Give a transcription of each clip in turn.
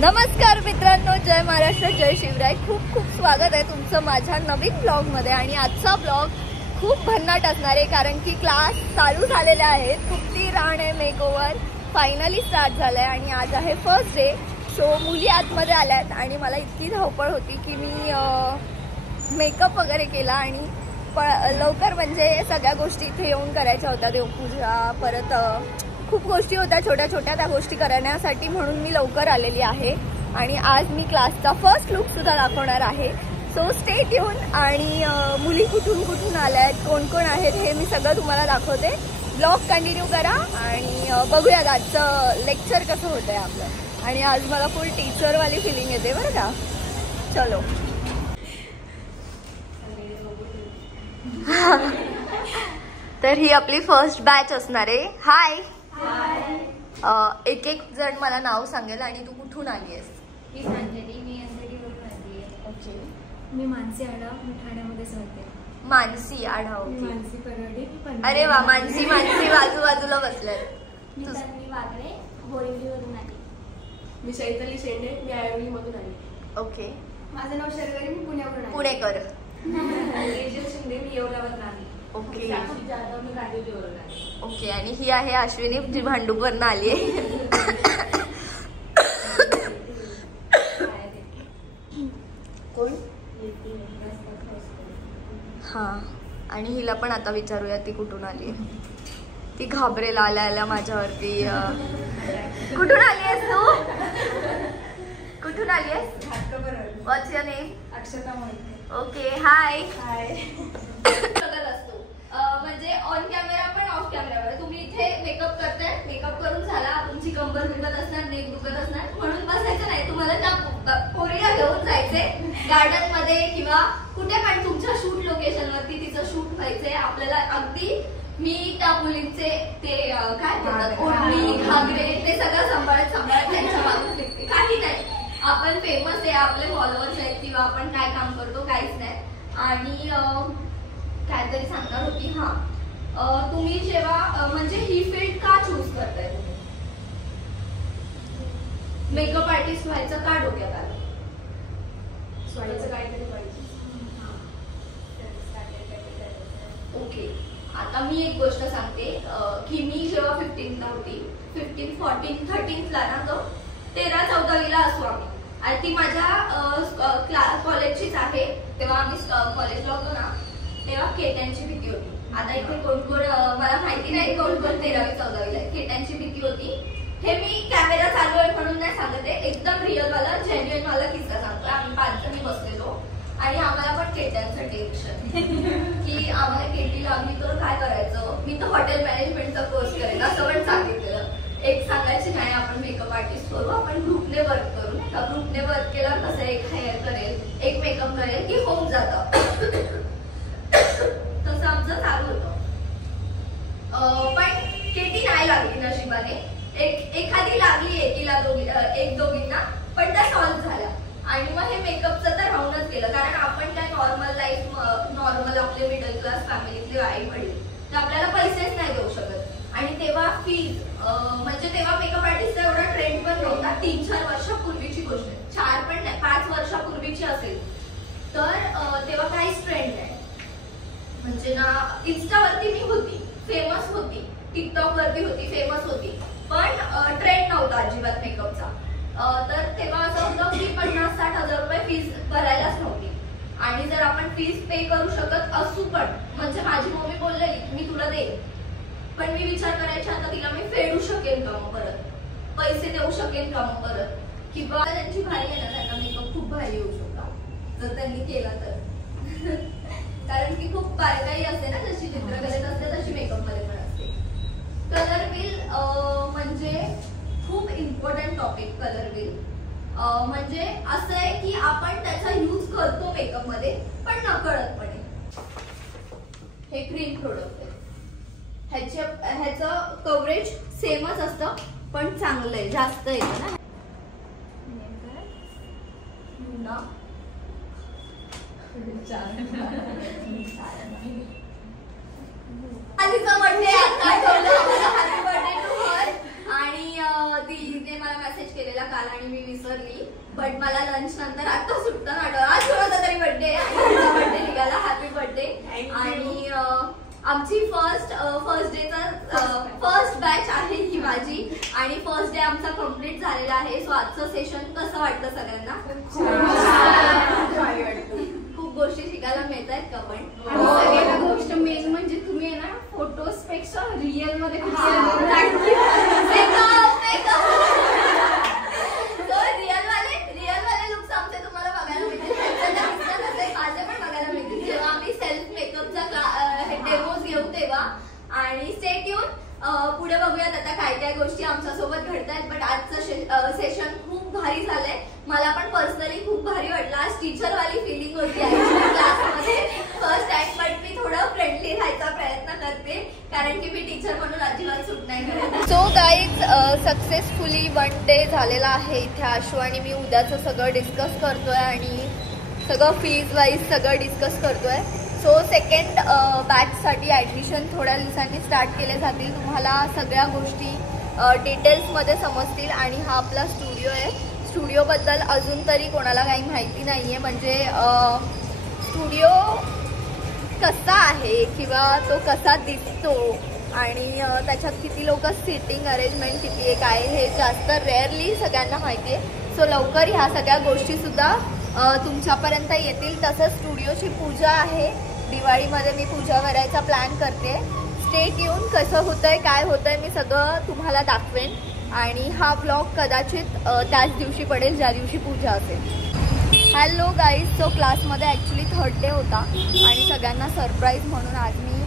नमस्कार मित्रांनो, जय महाराष्ट्र, जय शिवराय. खूप खूप स्वागत आहे तुमचं माझ्या नवीन ब्लॉगमध्ये. आणि आजचा ब्लॉग खूप भन्नाट असणार आहे कारण की क्लास चालू झालेले आहेत. कुप्ती राणे मेकओव्हर फायनली स्टार्ट झालंय आणि आज आहे फर्स्ट डे. सो मुली आतमध्ये आल्यात आणि मला इतकी धावपळ होती की मी मेकअप वगैरे केला आणि लवकर म्हणजे सगळ्या गोष्टी इथे येऊन करायच्या होत्या. देवपूजा, परत खूप गोष्टी होत्या छोट्या छोट्या, त्या गोष्टी करण्यासाठी म्हणून मी लवकर आलेली आहे. आणि आज मी क्लासचा फर्स्ट लुक सुद्धा दाखवणार आहे. So stay tune. आणि मुली कुठून कुठून आल्या आहेत, कोण कोण आहेत हे मी सगळं तुम्हाला दाखवते. ब्लॉग कंटिन्यू करा आणि बघूयात आजचं लेक्चर कसं होतंय आपलं. आणि आज मला फुल टीचरवाली फिलिंग येते बरं का. चलो. तर ही आपली फर्स्ट बॅच असणार आहे. हाय. एक एक जण मला नाव सांगेल आणि तू कुठून आली आहेस? मी सांगली, मी अंधेरीवरून आली आहे. ओके. मी मानसी आढाव, मी ठाण्यामध्येच राहते. मानसी आढाव. मानसी परवडे. अरे वा, मानसी बाजूबाजूला बसल्यात. मी तन्वी वागळे, बोरिवलीवरून आली. मी चैतली शेंडे, मी आयर्वीमधून आली. ओके. माझं नाव शर्वरी, मी पुण्यावरून आली. पुणेकर. तेजल शिंदे, मी येवल्यावरून आली. ओके. साक्षी जाधव, मी गांधीवरून आली. ओके. आणि ही आहे अश्विनी, जी भांडूपवरून आली आहे. कोण? हा. आणि हिला पण आता विचारूया ती कुठून आली आहे. ती घाबरेल आल्या माझ्यावरती. कुठून आली आहेस तू? कुठून आली आहेस? What's your name? Akshata Mohite. Okay. Hi. Hi. म्हणजे ऑन कॅमेरा पण ऑफ कॅमेरावर तुम्ही इथे मेकअप करताय. मेकअप करून झाला, तुमची कंबर दुखत असणार, नेक दुखत असणार, म्हणून बसायचं नाही. तुम्हाला त्या पोरीला घेऊन जायचे गार्डन मध्ये किंवा कुठे पण तुमच्या शूट लोकेशन वरती तिचं शूट व्हायचंय. आपल्याला अगदी मी त्या मुलींचे ते काय बोलतात, ओढणी, घागरे, ते सगळं सांभाळत त्यांच्या मागून निघते. काही नाही, आपण फेमस आहे, आपले फॉलोअर्स आहेत किंवा आपण काय काम करतो काहीच नाही. आणि काहीतरी सांगणार होती. हा, तुम्ही जेव्हा म्हणजे ही फील्ड का चूज करताय? तुम्ही मेकअप आर्टिस्ट व्हायचं का डोक्यात आलं? स्वतःचं काहीतरी पाहिजे. ओके. आता मी एक गोष्ट सांगते की मी जेव्हा 15th ला होती, 15, 14, 13 ला ना, तो 13-14वीला असू आम्ही. आणि ती माझ्या कॉलेजचीच आहे. तेव्हा आम्ही कॉलेजला होतो ना, तेव्हा केट्यांची भीती होती. आता इथे कोण कोण मला माहिती नाही, कोण कोण 13वी-14वीला केट्यांची भीती होती. हे मी कॅमेरा चालू आहे म्हणून नाही सांगत आहे, एकदम रिअल वाला जेन्युइन वाला किस्सा सांगतोय. आम्ही 5 जणी बसलेलो आणि आम्हाला पण केट्यांचं टेन्शन की आम्हाला केटीला आम्ही तर काय करायचं. मी तर हॉटेल मॅनेजमेंटचा कोर्स करेन असं पण सांगितलेलं. एक सांगायची नाही, आपण मेकअप आर्टिस्ट करू, आपण ग्रुपने वर्क करू. नाही का, ग्रुपने वर्क केला कसं एक हेअर करेल, एक मेकअप करेल की होऊन जातं. तसं आमचं चालू होतं. पण केटी नाही लागली नशिबाने. एखादी लागली, एक दोघींना, पण त्या सॉल्व्ह झाल्या. आणि मग हे मेकअपचं तर राहूनच गेलं कारण आपण काय नॉर्मल लाईफ, नॉर्मल आपले मिडल क्लास फॅमिलीतले आई वडील, तर आपल्याला पैसेच नाही देऊ शकत. आणि तेव्हा फीज म्हणजे तेव्हा मेकअप आर्टिस्टचा एवढा ट्रेंड पण नव्हता. 3-4 वर्षापूर्वीची गोष्ट आहे, 4 पण नाही, 5 वर्षापूर्वीची असेल. तर तेव्हा काहीच ट्रेंड नाही. म्हणजे ना, इन्स्टावरती मी होती, फेमस होती, टिकटॉक वरती होती, फेमस होती, पण ट्रेंड नव्हता अजिबात मेकअपचा. तर तेव्हा असं होतं की 50-60 हजार रुपये फीस भरायलाच नव्हती. आणि जर आपण फीस पे करू शकत असू पण, म्हणजे माझी मम्मी बोललेली मी तुला देईन, पण मी विचार करायचे आता तिला मी फेडू शकेन का मग परत, पैसे देऊ शकेन का मग परत, किंवा त्यांची भारी आहे ना, त्यांना मेकअप खूप भारी येऊ शकता जर त्यांनी केला तर. कारण की खूप बारकाई असते ना, जशी चित्रकलेत असते तशी मेकअप मध्ये पण असते. कलर व्हील म्हणजे खूप इम्पॉर्टंट टॉपिक. कलर व्हील म्हणजे असं आहे की आपण त्याचा यूज करतो मेकअप मध्ये पण नकळतपणे. हे क्रीम प्रोडक्ट आहे, ह्याचं कव्हरेज सेमच असतं पण चांगलं आहे, जास्त येतं ना. आधीचा बर्थडे आता आठवलं, हॅपी बर्थडे टू हर. आणि तिने मला मेसेज केलेला काल आणि मी विसरली. बट मला लंच नंतर आता सुटताना आठवलं आज कोणाचा तरी बर्थडे आणि बर्थडे निघाला. Happy birthday. आणि आमची फर्स्ट बॅच आहे ही माझी आणि फर्स्ट डे आमचा कम्प्लीट झालेला आहे. सो आजचं सेशन कसं वाटलं सगळ्यांना? खूप गोष्टी शिकायला मिळत आहेत का? पण सगळ्यात गोष्ट मेन म्हणजे तुम्ही ना फोटोज पेक्षा रिअल मध्ये रिअल वाले लुक्स आमचे तुम्हाला बघायला मिळतील. माझे पण बघायला मिळतील जेव्हा आम्ही सेल्फ मेकअपचा डेमोज घेऊ तेव्हा. आणि स्टे ट्यून. पुढे बघूयात आता काय काय गोष्टी आमच्या सोबत घडतायत. बट आजचं सेशन खूप भारी झालंय. मला पण पर्सनली खूप भारी वाटलं. आज टीचर वाली फिलिंग होती क्लासमध्ये फर्स्ट टाइम. बट मी थोडं फ्रेंडली राहायचा प्रयत्न करते कारण की मी टीचर म्हणून अजिबात सूट नाही करत. सो गाईज सक्सेसफुली 1 डे झालेला आहे इथे. आशू आणि मी उद्याचं सगळं डिस्कस करतोय आणि सगळं फीज वाईज सगळं डिस्कस करतोय. सो सेकंड बॅचसाठी ॲडमिशन थोड्या दिवसांनी स्टार्ट केले जातील. तुम्हाला सगळ्या गोष्टी डिटेल्समध्ये समजतील. आणि हा आपला स्टुडिओ आहे. स्टुडिओबद्दल अजून तरी कोणाला काही माहिती नाही आहे. म्हणजे स्टुडिओ कसा आहे किंवा तो कसा दिसतो आणि त्याच्यात किती लोक सिटिंग अरेंजमेंट किती आहे काय हे जास्त रेअरली सगळ्यांना माहिती आहे. सो लवकर ह्या सगळ्या गोष्टीसुद्धा तुमच्यापर्यंत येतील. तसंच स्टुडिओची पूजा आहे. दिवाळीमध्ये मी पूजा करायचा प्लॅन करते. Stay tune. कसं होतंय काय होतंय मी सगळं तुम्हाला दाखवेन. आणि हा ब्लॉग कदाचित त्याच दिवशी पडेल ज्या दिवशी पूजा असेल. Hello guys. सो क्लासमध्ये ॲक्च्युली 3rd डे होता आणि सगळ्यांना सरप्राईज म्हणून आज मी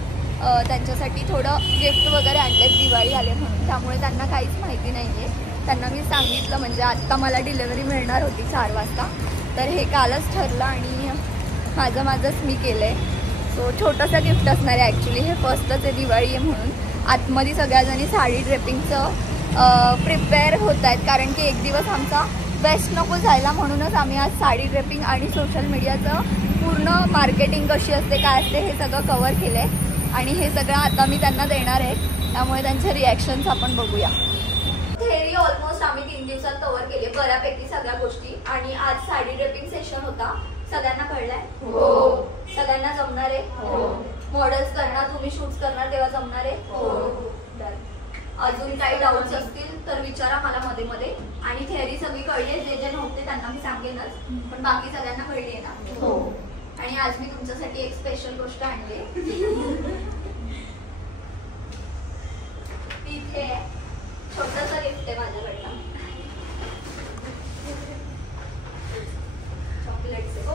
त्यांच्यासाठी थोडं गिफ्ट वगैरे आणलेत दिवाळी आले म्हणून. त्यामुळे त्यांना काहीच माहिती नाही आहे. त्यांना मी सांगितलं म्हणजे आत्ता मला डिलेवरी मिळणार होती 4 वाजता. तर हे कालच ठरलं आणि माझंच मी केलं आहे. सो छोटंसं गिफ्ट असणार आहे ॲक्च्युली. हे फर्स्टच आहे दिवाळी आहे म्हणून. आतमध्ये सगळ्याजणी साडी ड्रेपिंगचं प्रिपेअर होत आहेत कारण की एक दिवस आमचा बेस्ट नको जायला. म्हणूनच आम्ही आज साडी ड्रेपिंग आणि सोशल मीडियाचं पूर्ण मार्केटिंग कशी असते काय असते हे सगळं कव्हर केलं आहे. आणि हे सगळं आता मी त्यांना देणार आहे. त्यामुळे त्यांचे रिॲक्शन्स आपण बघूया. थेरी ऑलमोस्ट आम्ही 3 दिवसात कव्हर केले बऱ्यापैकी सगळ्या गोष्टी. आणि आज साडी ड्रेपिंग सेशन होता. सगळ्यांना कळलंय? हो. सगळ्यांना जमणार आहे? हो. मॉडेल्स करणार तुम्ही शूट्स करणार तेव्हा जमणार आहे? हो. अजून काही डाऊट्स असतील तर विचारा मला मध्ये मध्ये. आणि थेअरी सगळी कळली. जे नव्हते त्यांना मी सांगेनच. पण बाकी सगळ्यांना कळली आहे ना? हो. आणि आज मी तुमच्यासाठी एक स्पेशल गोष्ट आणली. तिथे छोटंसं गिफ्ट आहे माझ्याकडनं. चॉकलेट्स आहे.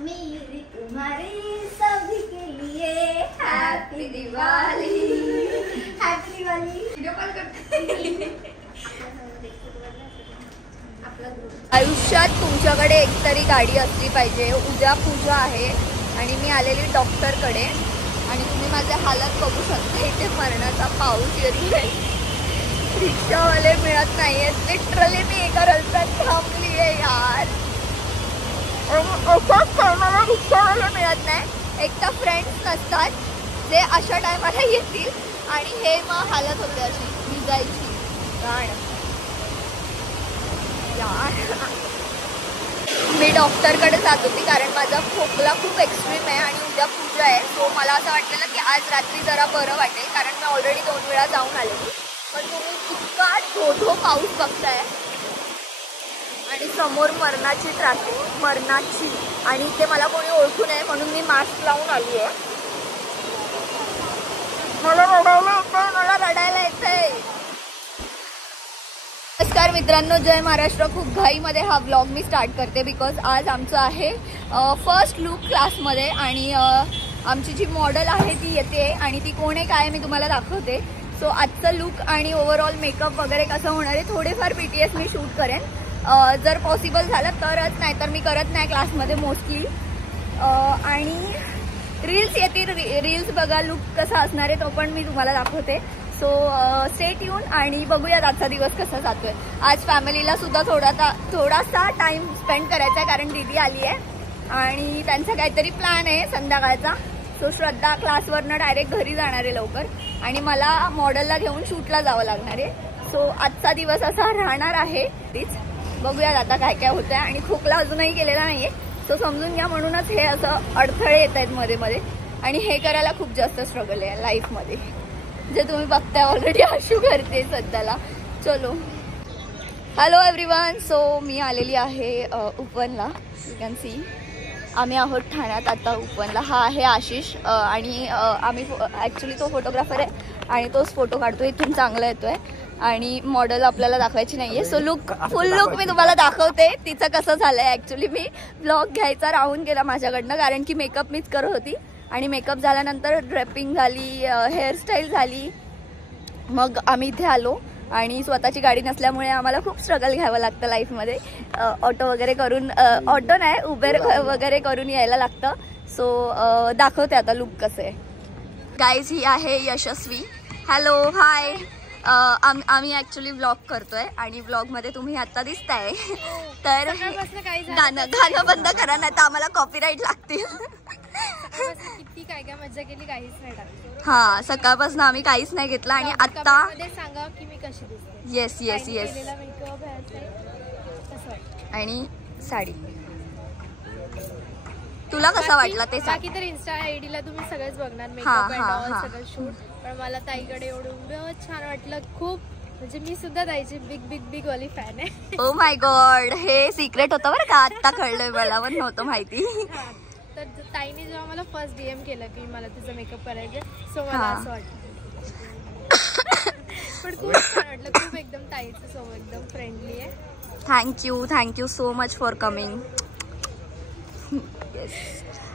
मेरी तुम्हारी सभी के लिए happy Diwali. Happy Diwali. Video call करते. आयुष्यात तुमच्याकडे एकतरी गाडी असली पाहिजे. उद्या पूजा आहे आणि मी आलेली डॉक्टरकडे आणि तुम्ही माझे हालत बघू शकता. इथे मरणाचा पाऊस येतोय. रिक्षावाले मिळत नाहीयेत. लिटरली मी एका रस्त्यात थांबली आहे यार. अशाच टायमाला रिक्षावाले मिळत नाही. एक तर फ्रेंड्स नसतात जे अशा टायमाला येतील आणि हे मग हालत होते अशी निघायची गाण यार. मी डॉक्टरकडे जात होती कारण माझा खोकला खूप एक्स्ट्रीम आहे आणि उद्या पूजा आहे. सो मला असं वाटलेलं की आज रात्री जरा बरं वाटेल कारण मी ऑलरेडी 2 वेळा जाऊन आलेली. पण तुम्ही इतका धो पाऊस बघताय आणि समोर मरणाची ट्रॅफिक मरणाची. आणि इथे मला कोणी ओळखू नये म्हणून मी मास्क लावून आली आहे. मला रडायला येतंय. नमस्कार मित्रांनो. जय महाराष्ट्र. खूप घाईमध्ये हा व्लॉग मी स्टार्ट करते बिकॉज आज आमचं आहे फर्स्ट लुक क्लासमध्ये आणि आमची जी मॉडेल आहे ती येते आणि ती कोण आहे काय मी तुम्हाला दाखवते. सो आजचं लुक आणि ओव्हरऑल मेकअप वगैरे कसं होणार आहे, थोडेफार BTS मी शूट करेन जर पॉसिबल झालं तरच, नाहीतर मी करत नाही क्लासमध्ये मोस्टली. आणि रील्स येतील, रील्स बघा लुक कसा असणार आहे तो पण मी तुम्हाला दाखवते. सो स्टे ट्यून आणि बघूयात आजचा दिवस कसा जातोय. आज फॅमिलीला सुद्धा थोडासा टाइम स्पेंड करायचा आहे कारण दीदी आली आहे आणि त्यांचा काहीतरी प्लॅन आहे संध्याकाळचा. सो श्रद्धा क्लासवरनं डायरेक्ट घरी जाणार आहे लवकर आणि मला मॉडेलला घेऊन शूटला जावं लागणार आहे. सो आजचा दिवस असा राहणार आहे. तीच बघूयात आता काय काय होतंय. आणि खोकला अजूनही केलेला नाहीये, सो समजून घ्या. म्हणूनच हे असं अडथळे येत आहेत मध्ये मध्ये आणि हे करायला खूप जास्त स्ट्रगल आहे लाईफमध्ये, जे तुम्ही बघताय ऑलरेडी आशू करते सध्याला. चलो हॅलो एव्हरीवन. सो मी आलेली आहे उपवनला. यू कॅन सी आम्ही आहोत ठाण्यात आता उपवनला. हा आहे आशिष आणि आम्ही ॲक्च्युली तो फोटोग्राफर आहे आणि तोच फोटो काढतो. इथून चांगला येतोय आणि मॉडेल आपल्याला दाखवायची नाहीये. सो फुल लुक मी तुम्हाला दाखवते तिचं कसं झालंय. ॲक्च्युली मी ब्लॉग घ्यायचा राहून गेला माझ्याकडनं कारण की मेकअप मीच करत होती आणि मेकअप झाल्यानंतर ड्रेपिंग झाली, हेअरस्टाईल झाली, मग आम्ही इथे आलो आणि स्वतःची गाडी नसल्यामुळे आम्हाला खूप स्ट्रगल घ्यावं लागतं लाईफमध्ये. ऑटो वगैरे करून, ऑटो नाही उबेर वगैरे करून यायला लागतं. सो दाखवते आता लुक कसं आहे. गाईज ही आहे यशस्वी. Hello hi. आम्ही ॲक्च्युली व्लॉग करतोय आणि व्लॉगमध्ये तुम्ही आता दिसताय तर गाणं बंद करा नाही तर आम्हाला कॉपीराईट लागतील. किती काय काय मजा केली, काहीच नाही टाकलं. हा सकाळपासून आम्ही काहीच नाही घेतलं आणि आता सांगा की मी कशी दिसते. Yes yes yes. आणि साडी तुला कसा वाटला ते सांग. बाकी तर इन्स्टा आयडीला तुम्ही सगळंच बघणार मेकअप अँड ऑल सगळं शूट, पण मला ताईकडे एवढं छान वाटलं खूप. म्हणजे मी सुद्धा ताईची बिग बिग बिग वाली फॅन आहे. ओ माय गॉड, हे सिक्रेट होतं बरं का, आता कळलंय मला, पण नव्हतं माहिती. तर ताईने जेव्हा मला फर्स्ट DM केलं की मला तुझं मेकअप करायचं, सो मला असं वाटलं पण खूप छान वाटलं. खूप एकदम ताईचं सो एकदम फ्रेंडली आहे. Thank you so much for coming.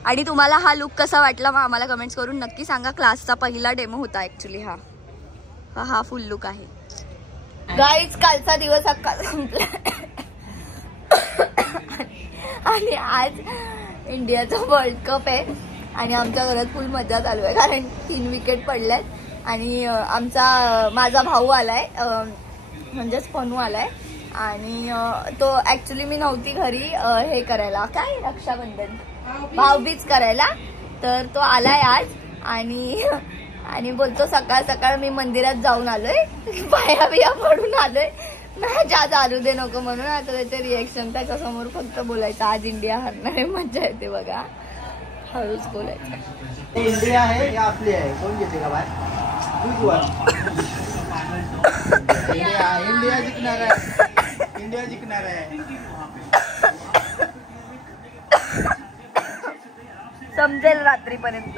आणि तुम्हाला हा लुक कसा वाटला मग आम्हाला कमेंट्स करून नक्की सांगा. क्लासचा पहिला डेमो होता ॲक्च्युली हा फुल लुक आहे. गाईज कालचा दिवस अख्खा संपला आणि आज इंडियाचा वर्ल्ड कप आहे आणि आमच्या घरात फुल मजा चालू आहे कारण 3 विकेट पडल्यात आणि माझा भाऊ आलाय, म्हणजेच पनू आलाय आणि तो ॲक्च्युली मी नव्हती घरी हे करायला, काय रक्षाबंधन भाऊबीज करायला, तर तो आलाय आज आणि बोलतो सकाळ सकाळ मी मंदिरात जाऊन आलोय, पाया बिया पडून आलोय, माझ्या दारू दे नको म्हणून. आता त्याचे रिएक्शन त्याच्यासमोर फक्त बोलायचं आज इंडिया हरणार आहे, मजा येते बघा, हळूच बोलायचं. इंडिया आहे या आपली आहे, कोण घेते का बाय? इंडिया जिंकणार आहे, इंडिया जिंकणार आहे. समजेल रात्रीपर्यंत.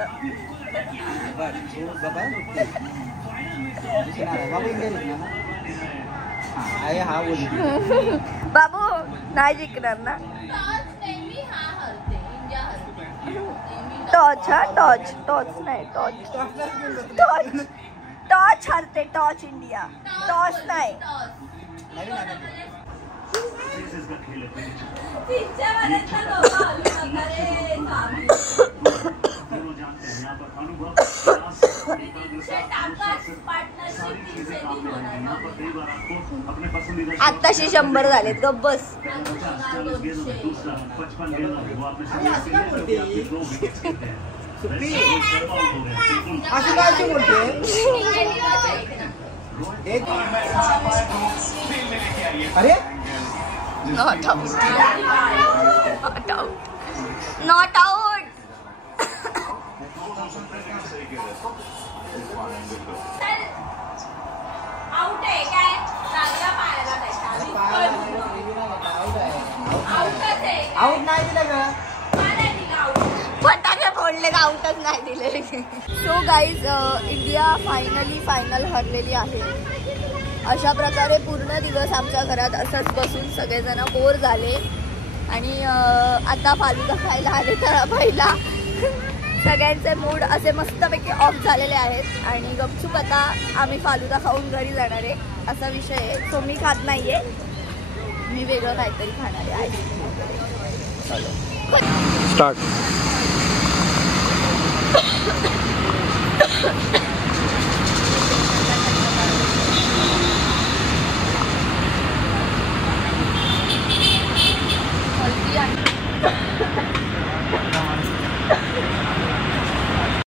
बाबू नाही जिंकणार ना. टॉच टॉच नाही टॉच हरते, टॉच इंडिया, टॉच नाही. आत्ताशी 100 झालेत, गप बस. अरे नॉट आउट. आउट नाही दिलं का? फटाके फोडले का आउटच नाही दिले. सो गाईज इंडिया फायनल हरलेली आहे. अशा प्रकारे पूर्ण दिवस आमच्या घरात असंच बसून सगळेजण बोर झाले आणि आता फालुदा खायला आले तर पहिला सगळ्यांचे मूड असे मस्तपैकी ऑफ झालेले आहेत आणि गपचूप आता आम्ही फालुदा खाऊन घरी जाणार आहे असा विषय आहे. सो मी खात नाहीये, मी वेगळं काहीतरी खाणार आहे. स्टार्ट.